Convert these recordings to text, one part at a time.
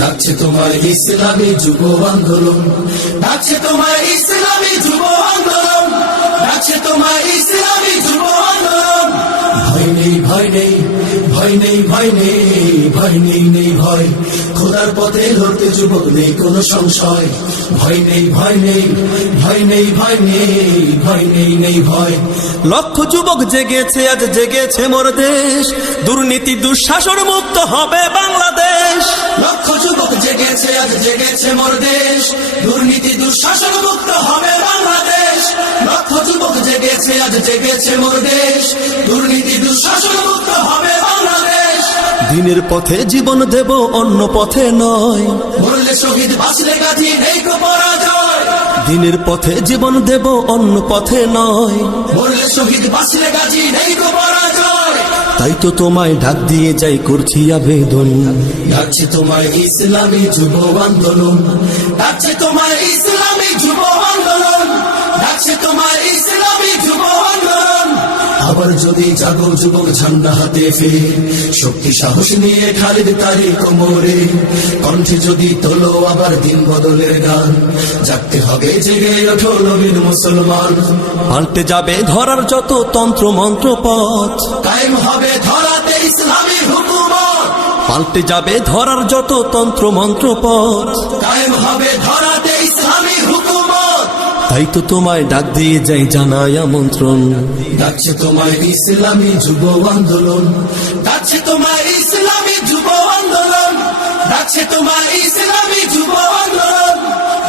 ডাকছে তোমার ইসলামী যুব আন্দোলন। ডাকছে তোমার ইসলামী যুব আন্দোলন। ডাকছে তোমার ইসলামী যুব আন্দোলন। ভয় নেই ভয় নেই। ভয় নেই ভয় নেই ভয় নেই নেই ভয়। খোদার পথে লড়তে যুবক নেই, কোনো সংশয়। ভয় নেই ভয় নেই ভয় নেই ভয় নেই ভয় নেই নেই ভয়। লক্ষ যুবক জেগেছে, আজ জেগেছে মোর দেশ। দুর্নীতি, দুঃশাসন মুক্ত হবে বাংলাদেশ। লক্ষ যুবক জেগেছে, আজ জেগেছে মোর দেশ। দুর্নীতি, দুঃশাসন মুক্ত হবে বাংলাদেশ। লক্ষ যুবক জেগেছে, আজ জেগেছে মোর দেশ। দুর্নীতি, দুঃশাসন দিনের পথে জীবন দেব অন্য পথে নয়। মরলে শহীদ বাঁচলে গাধি তো পরাজয়। দিনের পথে জীবন দেব অন্য পথে নয়। মরলে শহীদ বাঁচলে নেই তো পরাজয়। তাই তো তোমায় ডাক দিয়ে যাই করছি আবেদন। ডাকছে তোমার ইসলামী যুব আন্দোলন। ডাকছে তোমার ইসলামী যুব আন্দোলন। আবার যদি জাগো যুবক ঝান্ডা হাতে ফের শক্তি সাহস নিয়ে খালিদ তারি কোমরে কণ্ঠে যদি তোলো আবার দিন বদলের গান জাগতে হবে জেগে ওঠো নবীন মুসলমান। পাল্টে যাবে ধরার যত তন্ত্র মন্ত্র পথ কায়েম হবে ধরাতে ইসলামী হুকুমত। পাল্টে যাবে ধরার যত তন্ত্র মন্ত্র পথ কায়েম হবে ধরাতে ইসলামী হুকুমত। তাই তো তোমায় ডাক দিয়ে যাই জানাই আমন্ত্রণ। ডাকছে তোমায় ইসলামী যুব আন্দোলন। ডাকছে তোমায় ইসলামী যুব আন্দোলন। ডাকছে তোমার ইসলামী যুব আন্দোলন।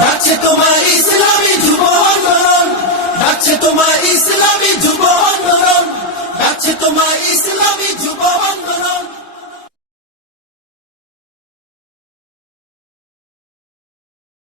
ডাকছে তোমার ইসলামী যুব আন্দোলন। ডাকছে তোমার ইসলামী যুব আন্দোলন। ডাকছে তোমার ইসলামী যুব আন্দোলন।